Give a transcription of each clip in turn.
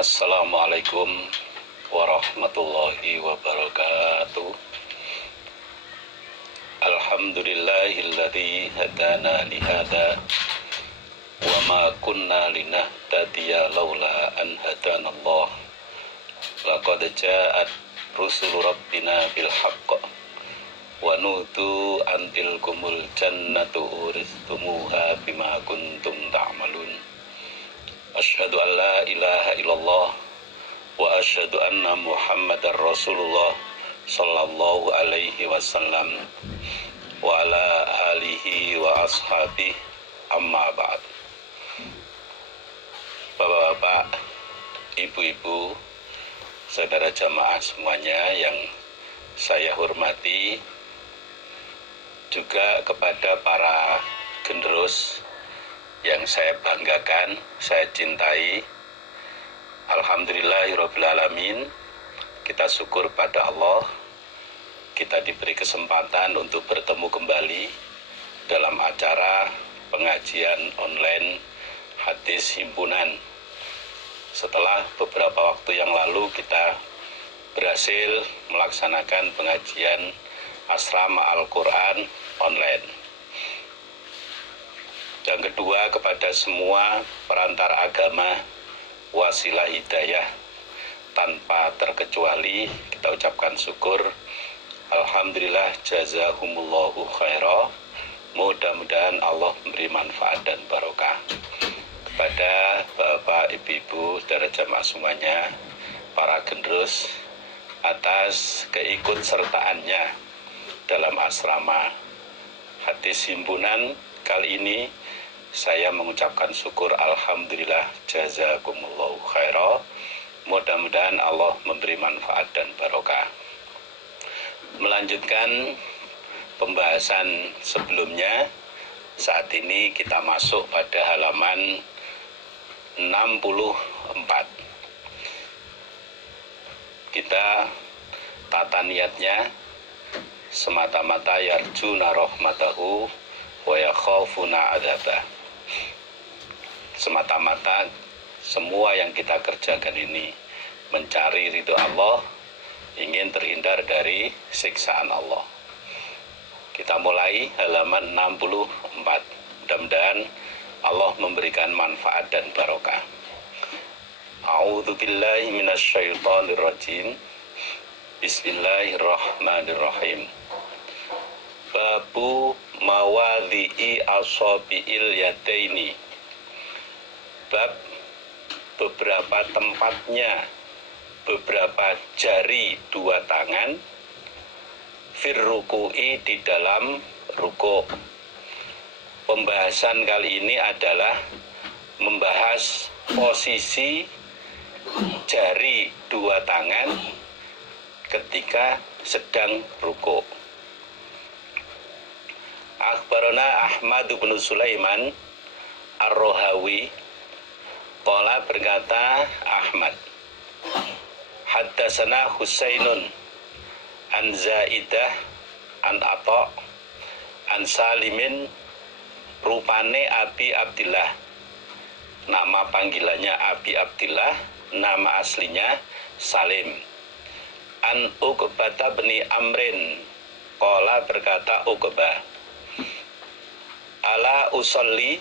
Assalamualaikum warahmatullahi wabarakatuh. Alhamdulillahilladzi hadana lihada wa ma kunna linahtadiya laula an hadanallah. Laqad ja'at rusulu rabbina bil haqq wa nutu antilkumul jannatu uristumuha bima kuntum ta'malun. Asyhadu an la ilaha illallah wa asyhadu anna Muhammadar Rasulullah sallallahu alaihi wasallam wa ala alihi wa ashabihi, amma ba'd. Bapak-bapak, ibu-ibu, saudara jamaah semuanya yang saya hormati, juga kepada para generus yang saya banggakan, saya cintai. Alhamdulillahirrabbilalamin, kita syukur pada Allah, kita diberi kesempatan untuk bertemu kembali dalam acara pengajian online hadis himpunan. Setelah beberapa waktu yang lalu kita berhasil melaksanakan pengajian asrama Al-Quran online. Yang kedua, kepada semua perantara agama, wasilah hidayah tanpa terkecuali kita ucapkan syukur. Alhamdulillah, jazahumullahu khairah. Mudah-mudahan Allah memberi manfaat dan barokah kepada bapak, ibu-ibu, saudara jamaah semuanya, para generus, atas keikutsertaannya dalam asrama hadis himpunan kali ini. Saya mengucapkan syukur, alhamdulillah, jazakumullahu khairah. Mudah-mudahan Allah memberi manfaat dan barokah. Melanjutkan pembahasan sebelumnya, saat ini kita masuk pada halaman 64. Kita tata niatnya semata-mata yarjuna rahmatahu wa yakhafuna adzabah. Semata-mata semua yang kita kerjakan ini mencari ridho Allah, ingin terhindar dari siksaan Allah. Kita mulai halaman 64. Mudah-mudahan Allah memberikan manfaat dan barokah. A'udzu billahi minasyaitonir rajim. Bismillahirrahmanirrahim. Babu mawadhi'i asabi'il yadaini. Bab beberapa tempatnya beberapa jari dua tangan firruku'i di dalam ruku'. Pembahasan kali ini adalah membahas posisi jari dua tangan ketika sedang ruku'. Akhbarana Ahmad bin Sulaiman Ar-Rohawi, qala berkata Ahmad, haddatsana Husainun an Zaidah an Atha an Salimin, rupane Abi Abdillah, nama panggilannya Abi Abdillah, nama aslinya Salim. An Uqbah bin Amrin, qala berkata Uqbah, ala usolli,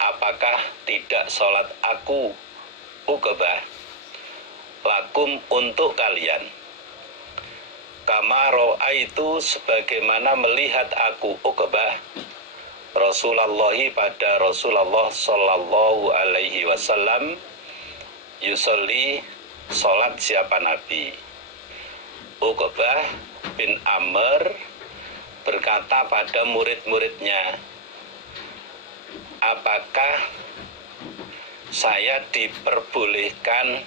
apakah tidak sholat aku Uqbah lakum untuk kalian, kama ra'aitu, sebagaimana melihat aku Uqbah Rasulullahi pada Rasulullah sallallahu alaihi wasallam, yusolli, sholat siapa Nabi. Uqbah bin Amr berkata pada murid-muridnya, apakah saya diperbolehkan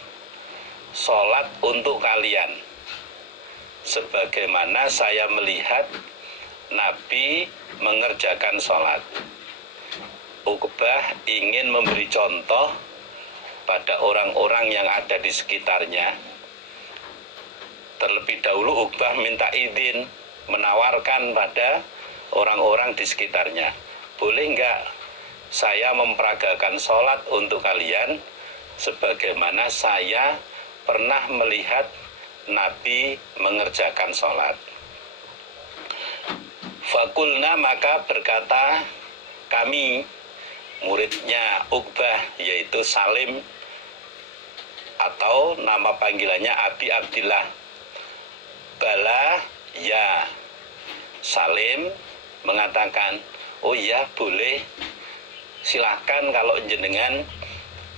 sholat untuk kalian sebagaimana saya melihat Nabi mengerjakan sholat. Uqbah ingin memberi contoh pada orang-orang yang ada di sekitarnya. Terlebih dahulu Uqbah minta izin, menawarkan pada orang-orang di sekitarnya, boleh enggak saya memperagakan sholat untuk kalian sebagaimana saya pernah melihat Nabi mengerjakan sholat. Fakulna, maka berkata kami, muridnya Uqbah, yaitu Salim, atau nama panggilannya Abi Abdillah. Bala, ya. Salim mengatakan, oh ya boleh, silahkan kalau jenengan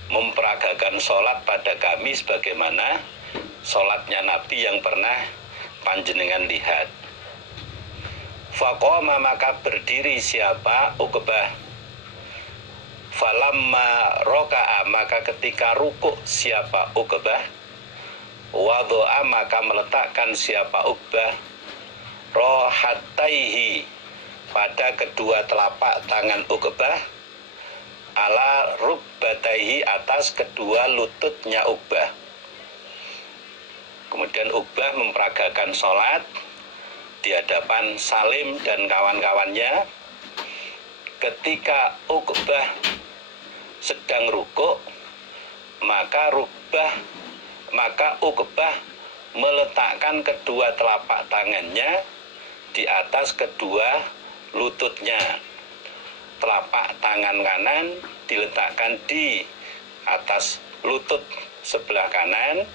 memperagakan sholat pada kami sebagaimana sholatnya Nabi yang pernah panjenengan lihat. Faqoma, maka berdiri siapa? Uqbah. Falamma roka'a, maka ketika rukuk siapa? Uqbah. Wadu'a, maka meletakkan siapa? Uqbah. Rohataihi, pada kedua telapak tangan Uqbah, ala rukbataihi, atas kedua lututnya Uqbah. Kemudian Uqbah memperagakan sholat di hadapan Salim dan kawan-kawannya. Ketika Uqbah sedang rukuk, maka Uqbah meletakkan kedua telapak tangannya di atas kedua lututnya. Telapak tangan kanan diletakkan di atas lutut sebelah kanan,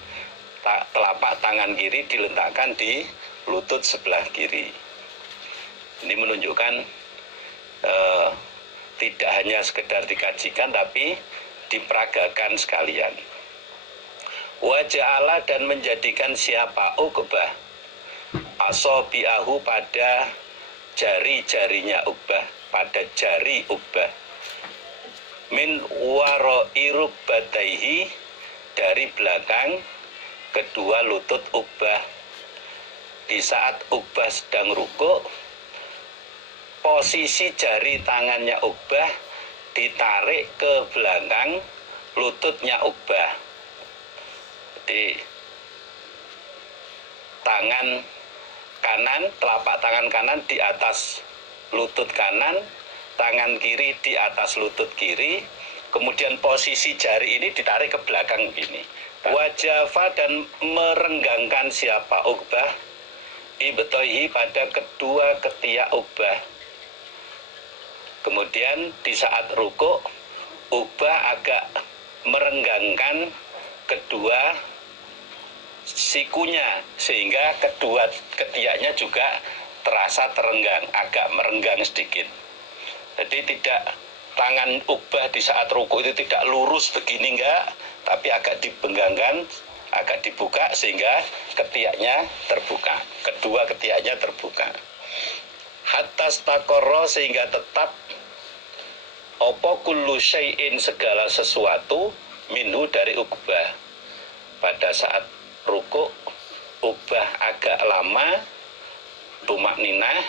telapak tangan kiri diletakkan di lutut sebelah kiri. Ini menunjukkan tidak hanya sekedar dikajikan, tapi diperagakan sekalian. Waja'ala, dan menjadikan siapa? Uqbah asobi'ahu, pada jari-jarinya Uqbah, pada jari Uqbah, min wara'i rukbataihi, dari belakang kedua lutut Uqbah. Di saat Uqbah sedang rukuk, posisi jari tangannya Uqbah ditarik ke belakang lututnya Uqbah. Jadi tangan kanan, telapak tangan kanan di atas lutut kanan, tangan kiri di atas lutut kiri, kemudian posisi jari ini ditarik ke belakang begini. Wajafa, dan merenggangkan siapa? Uqbah ibtoihi, pada kedua ketiak Uqbah. Kemudian di saat rukuk, Uqbah agak merenggangkan kedua sikunya, sehingga kedua ketiaknya juga terasa terenggang, agak merenggang sedikit. Jadi tidak, tangan Uqbah di saat rukuk itu tidak lurus begini, enggak, tapi agak dibenggangkan, agak dibuka sehingga ketiaknya terbuka, kedua ketiaknya terbuka. Hatta staqarra, sehingga tetap opo kullu syai'in, segala sesuatu, minhu, dari Uqbah. Pada saat rukuk, Uqbah agak lama tumakninah,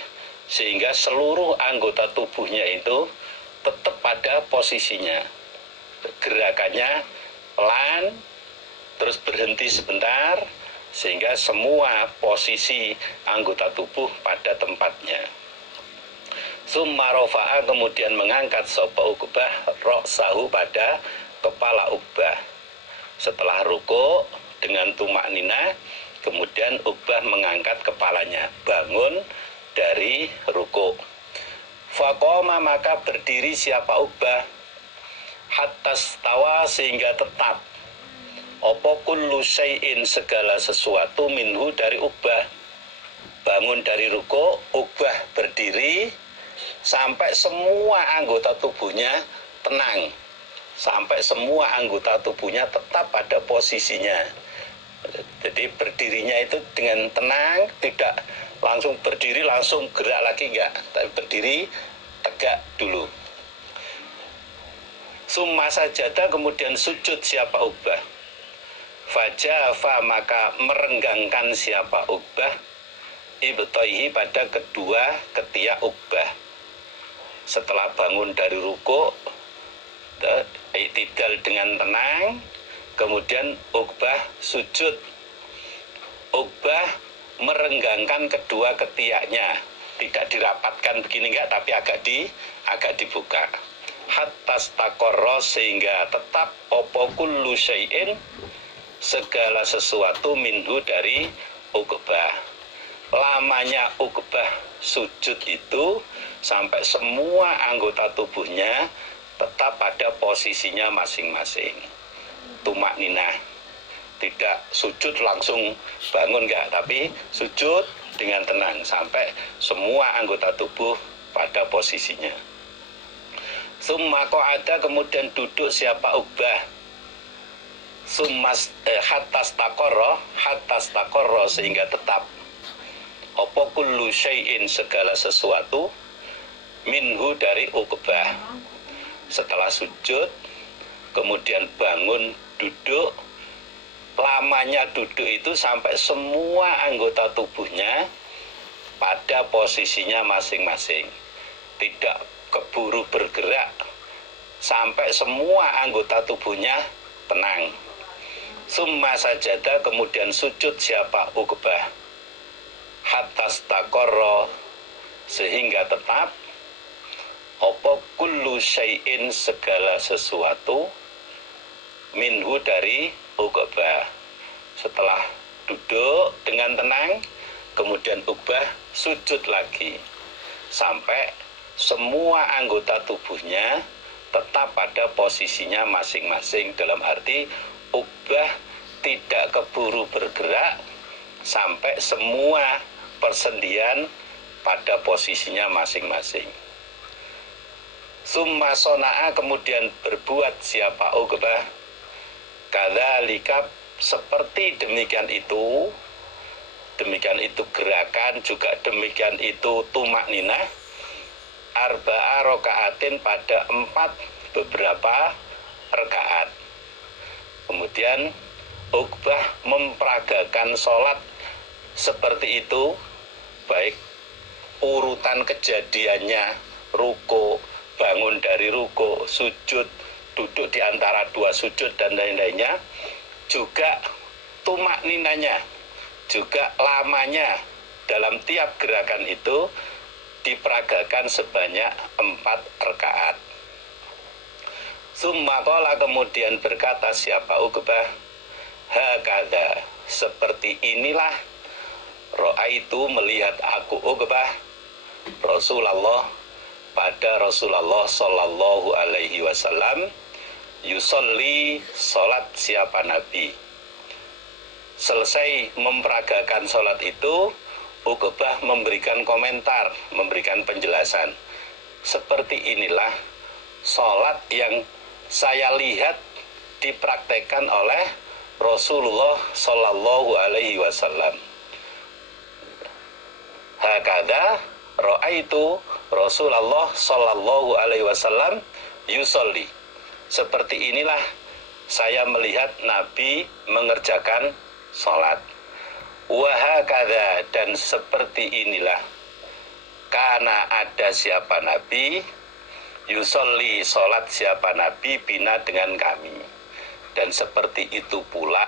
sehingga seluruh anggota tubuhnya itu tetap pada posisinya. Gerakannya pelan, terus berhenti sebentar, sehingga semua posisi anggota tubuh pada tempatnya. Summa rofa'a, kemudian mengangkat sapa Uqbah ra'sahu, pada kepala Uqbah. Setelah rukuk dengan tumakninah, kemudian Uqbah mengangkat kepalanya, bangun dari rukuk. Faqoma, maka berdiri siapa? Uqbah. Hatta stawa, sehingga tetap opo kullu syai'in, segala sesuatu, minhu, dari Uqbah. Bangun dari rukuk, Uqbah berdiri sampai semua anggota tubuhnya tenang, sampai semua anggota tubuhnya tetap pada posisinya. Jadi berdirinya itu dengan tenang, tidak langsung berdiri langsung gerak lagi, enggak, tapi berdiri tegak dulu. Summa sajada, kemudian sujud siapa? Uqbah. Fajafa, maka merenggangkan siapa? Uqbah ibtoihi, pada kedua ketiak Uqbah. Setelah bangun dari rukuk, i'tidal dengan tenang, kemudian Uqbah sujud. Uqbah merenggangkan kedua ketiaknya, tidak dirapatkan begini, enggak, tapi agak dibuka. hatta staqarra sehingga tetap apa kullu syai'in segala sesuatu minhu dari uqbah. Lamanya uqbah sujud itu sampai semua anggota tubuhnya tetap pada posisinya masing-masing. Tumak ninah, tidak sujud langsung bangun enggak, tapi sujud dengan tenang sampai semua anggota tubuh pada posisinya. Summa qa'ada kemudian duduk siapa uqbah. Hatta staqarra sehingga tetap apa kullu syai'in segala sesuatu minhu dari uqbah. Setelah sujud kemudian bangun duduk, lamanya duduk itu sampai semua anggota tubuhnya pada posisinya masing-masing, tidak keburu bergerak sampai semua anggota tubuhnya tenang. Summa sajada kemudian sujud siapa uqbah hatta staqarra sehingga tetap apa kullu syai'in segala sesuatu minhu dari uqbah. Setelah duduk dengan tenang kemudian uqbah sujud lagi sampai semua anggota tubuhnya tetap pada posisinya masing-masing, dalam arti uqbah tidak keburu bergerak sampai semua persendian pada posisinya masing-masing. Summa sona'a kemudian berbuat siapa uqbah kadzalika seperti demikian itu gerakan, juga demikian itu tumak ninah arba'a raka'atin pada 4 beberapa rakaat. Kemudian uqbah memperagakan sholat seperti itu, baik urutan kejadiannya, ruko, bangun dari ruko, sujud, duduk di antara 2 sujud dan lain-lainnya, juga tumak ninanya, juga lamanya dalam tiap gerakan itu diperagakan sebanyak 4 rakaat. Summa qala kemudian berkata siapa uqbah hakadha seperti inilah ra'aitu melihat aku uqbah Rasulullah pada Rasulullah sallallahu alaihi wasallam yusolli salat siapa Nabi. Selesai memperagakan salat itu uqbah memberikan komentar, memberikan penjelasan. Seperti inilah salat yang saya lihat dipraktekkan oleh Rasulullah sallallahu alaihi wasallam. Hakadha ra'aitu Rasulullah sallallahu alaihi wasallam yusolli. Seperti inilah saya melihat Nabi mengerjakan salat. Wa hakadha dan seperti inilah karena ada siapa Nabi yusolli salat siapa Nabi bina dengan kami. Dan seperti itu pula